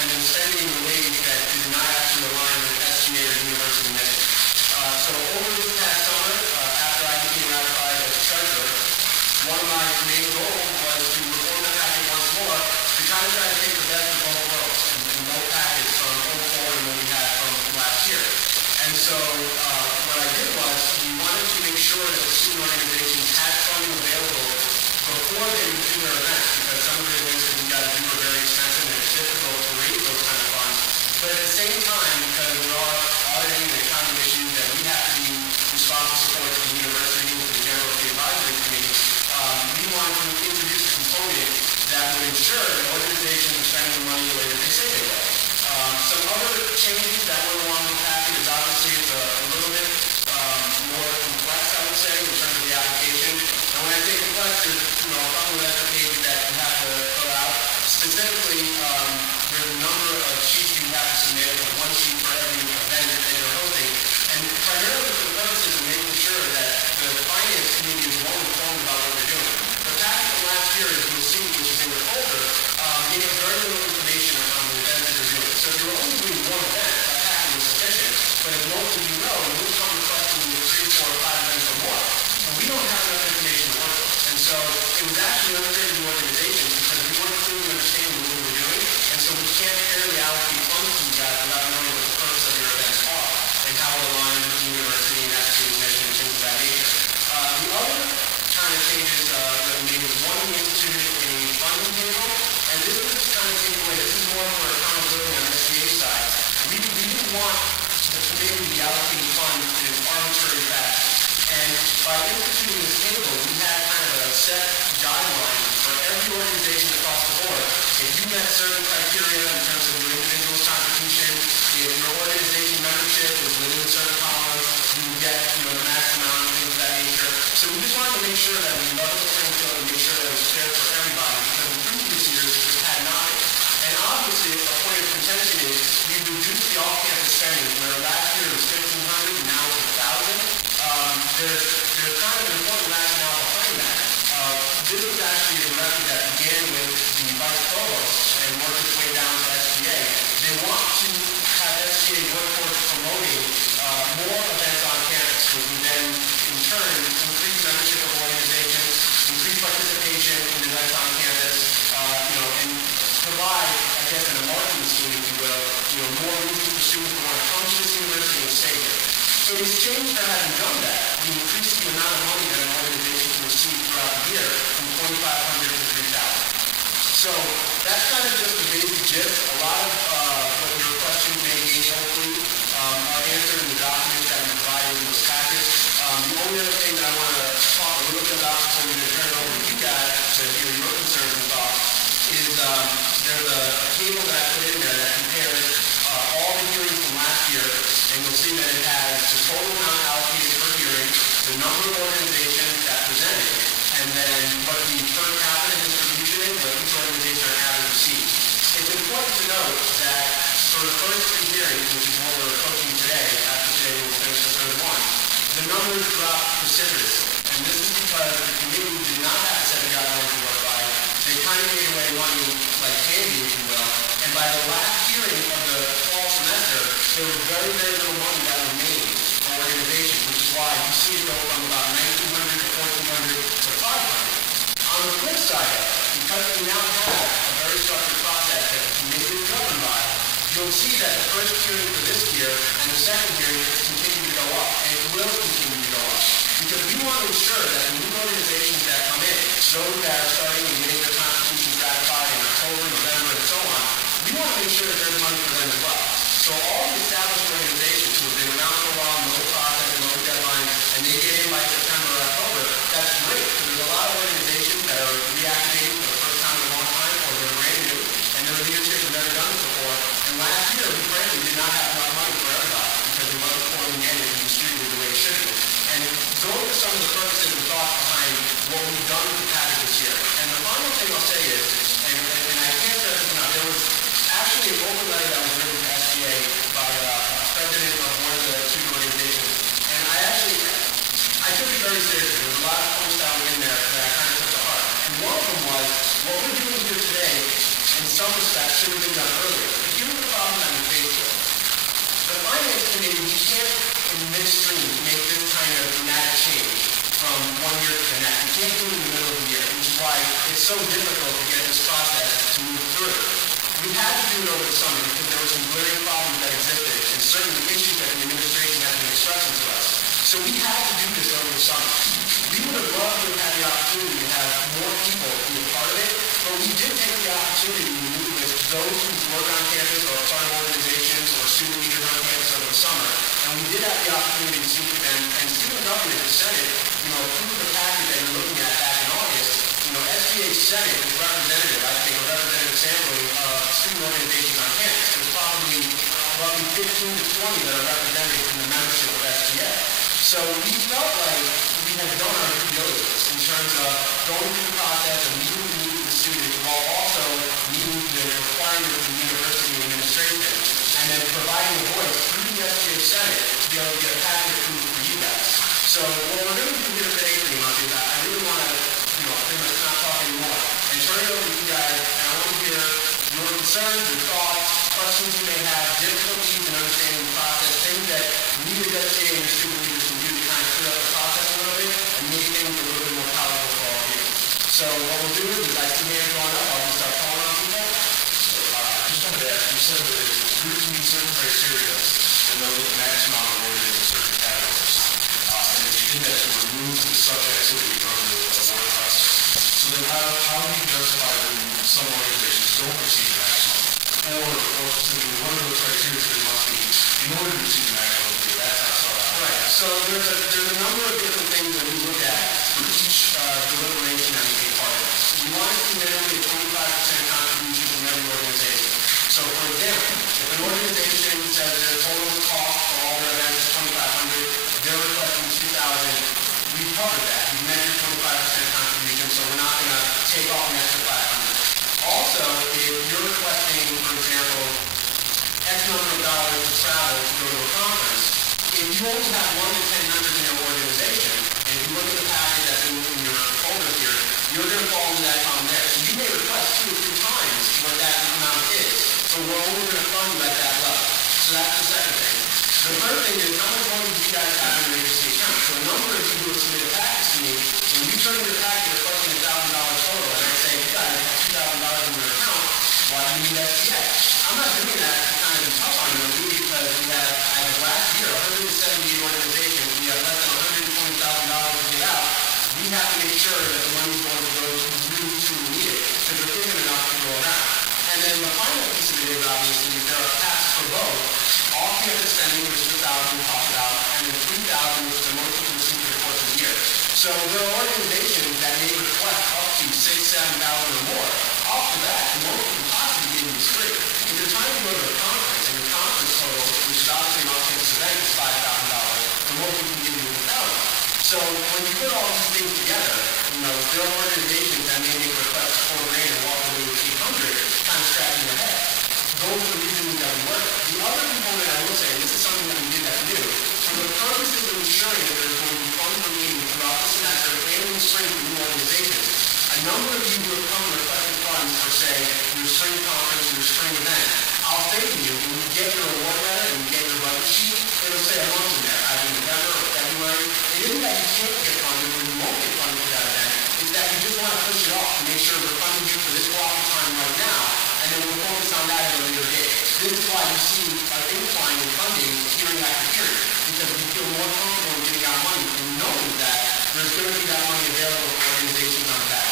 and then spending a wage that did not actually align with SGA or university mission. So over this past summer, after I became ratified as treasurer, one of my main goals was to reform the packet once more to kind of try to take the best of both worlds and both packets from 04 and what we had from last year. And so what I did was we wanted to make sure that the student organizations had funding available before they would do their events, because some of the events that we got to do are very expensive and it's difficult to raise those kind of funds. But at the same time, because there are auditing and accounting issues that we have to be responsible for to the university and to the General Fee Advisory Committee, we wanted to introduce a component that would ensure that organizations are spending the money the way that they say they will. Some other changes that went along with the packet is obviously it's a little bit more complex, I would say, in terms of the application. And when I say complex, there's a couple of extra pages that you have to fill out. Specifically, there's a number of sheets you have to submit, one sheet for every event that you're hosting. And primarily for the purposes of making sure that the finance community is well informed about what we're doing. The packet from last year, as you'll see, which is in your folder, gave us very little information on the event that you're doing. So if you're only doing one event, that packet was sufficient. But as most of you know, we'll come requesting 3, 4, 5 events or more. And we don't have enough information to work with. And so it was actually unfair to the organization because we weren't clearly understanding what we were doing. And so we can't fairly allocate funds to you guys without knowing what the purpose of your events are and how it aligns with the university and SGA's mission and things of that nature. The other kind of changes that we made was one, we instituted a funding table. And this was kind of taken away. This is more for accountability on the SGA side. We didn't want the committee to be allocating funds in arbitrary fashion. And by instituting this table, we had kind of a set guideline for every organization across the board. If you met certain criteria in terms of your individual's contribution, if your organization membership was within certain columns, you would get the max amount and things of that nature. So we just wanted to make sure that we leveled the playing field and make sure that it was fair for everybody, because in previous years it had not been. And obviously, a point of contention is we reduced the off-campus spending, where last year it was 1,500 and now it's 1,000. There's kind of an important rationale behind that. This was actually a directive that began with the vice provost and worked its way down to SGA. They want to have SGA work towards promoting more events on campus, which would then, in turn, increase membership of organizations, increase participation in events on campus, and provide, I guess, in a marketing scheme, if you will, more reasons for students to want to come to this university and stay here. So in exchange for having done that, we increased the amount of money that an organization can receive throughout the year from $2,500 to $3,000. So that's kind of just the basic gist. A lot of what your questions may be, hopefully, are answered in the documents that we provided in those packets. The only other thing that I want to talk a little bit about before we turn it over to you guys to hear your concerns and thoughts is there's a table that I put in there that compares all the hearings from last year, and you'll see that it has the total amount allocated per hearing, the number of organizations that presented, and then what the per capita distribution is, what each organization on average receives. It's important to note that for the first 3 hearings, which is what we're approaching today, after today we'll finish the third one, the numbers dropped precipitously. And this is because the committee did not have a set of guidelines to work by. They kind of gave away money like candy, if you will. And by the last hearing of the fall semester, there was very, very little money that remained for organizations, which is why you see it go from about 1,900 to 1,400 to 500. On the flip side, because we now have a very structured process that the committee is governed by, you'll see that the first hearing for this year and the second hearing continue to go up, and it will continue to go up. Because we want to ensure that the new organizations that come in, those that are starting and getting their constitutions ratified in October, November, and so on, we want to make sure that there's money for them as well. So all the established organizations who have been around for a while, know the process and know the deadline, and they get in by September or October, that's great. So there's a lot of organizations that are reactivating for the first time in a long time, or they're brand new, and their leadership has never done this before. And last year, we frankly did not have enough money for everybody because it wasn't fully managed and distributed the way it should be. And those are some of the purposes and thoughts behind what we've done with the package this year. And the final thing I'll say is, and I can't stress this enough, there was actually an open letter that was written to SGA by a president of one of the student organizations. And I took it very seriously. There was a lot of points that were in there that I kind of took to heart. And one of them was, what we're doing here today, in some respects, should have been done earlier. If maybe we can't, in midstream, make this kind of dramatic change from one year to the next. We can't do it in the middle of the year, which is why it's so difficult to get this process to move through. We had to do it over the summer because there were some glaring problems that existed and certain issues that the administration had been expressing to us. So we had to do this over the summer. We would have loved to have had the opportunity to have more people be a part of it, but we did take the opportunity to meet with those who work on campus or are part of organizations or student leaders on campus over the summer, and we did have the opportunity to speak with them, and student government, the Senate, approved the package that you're looking at back in August. SGA Senate is representative, I think, a representative sampling of student organizations on campus. There's probably roughly 15 to 20 that are represented in the membership of SGA. So we felt like we had done our due diligence in terms of going through the process of meeting the needs of the students while also meeting the requirements of the university administration and then providing a voice through the SGA Senate to be able to get a package approved for you guys. So what we're going to do here today, pretty much, is I really want to, pretty much not talk anymore and turn it over to you guys, and I want to hear your concerns, your thoughts, questions you may have, difficulties in understanding the process, things that we as SGA and your student leaders can do to kind of clear up the process a little bit and make things a little bit more palatable for all of you. So what we'll do is I see hands going up, I'll just start calling on people. So I just wanted to ask, you said that groups meet certain criteria and know that the maximum amount of awarded in certain categories. And if you did that, you remove the subjectivity from the award process. So then how do you justify when some organizations don't receive the maximum? Or specifically, what are the criteria that must be in order to receive the maximum? That's not sought out. Right. So there's a number of different things that we look at for each deliberation that we take part in. We want to see minimally a 25% contribution from every organization. So for example, if an organization says their total cost for all their events is $2,500, they're requesting $2,000, we covered that. We measured 25% contribution, so we're not going to take off an extra $500. Also, if you're requesting, for example, X number of dollars to travel to go to a conference, if you only have 1 to 10 members in your organization, and if you look at the package that's in your folder here, you're going to fall into that column there. So you may request 2 or 3 times what that amount is. So we're only going to fund you at that level. So that's the second thing. The third thing is, how much money do you guys have in your agency account? So a number of you who have submitted package to me, when you turn in your package requesting $1,000 total, and I say, you guys have $2,000 in your account, why do you need SGA? I'm not doing that to kind of be tough on you. I'm doing it because we have, as of last year, 178 organizations. We have less than $120,000 to give out. We have to make sure that the money is going to those who really truly need it, because there isn't enough to go around. And then the final piece of it is, obviously, there are caps for both. Off-campus spending, which is $1,000 we talked about, and then $3,000, which is the most people receive for the course of the year. So there are organizations that may request up to $6,000, $7,000 or more. Off the bat, the most we can possibly give you is free. If you're trying to go to a conference, and your conference total, which is obviously an off-campus event, is $5,000, the most we can give you is $1,000. So when you put all these things together, there are organizations that may make requests for $4,000 and walk away with $800, kind of scratching their head. Those are the reasons that we work. The other component I will say, and this is something that we did have to do, for the purposes of ensuring that there's going to be funds remaining throughout the semester and in the spring for new organizations, a number of you who have come and requested funds for, say, your spring conference or your spring event, I'll say to you, when you get your award letter and you get your budget sheet, it'll say a month in there, either November or February. It isn't that you can't get funded or you won't get funded for that event. It's that you just want to push it off to make sure we're funding you for this block of time right now, and then we'll focus on that at a later date. This is why you see our incline in funding hearing after hearing, because we feel more comfortable in giving out money and knowing that there's going to be that money available for organizations on the back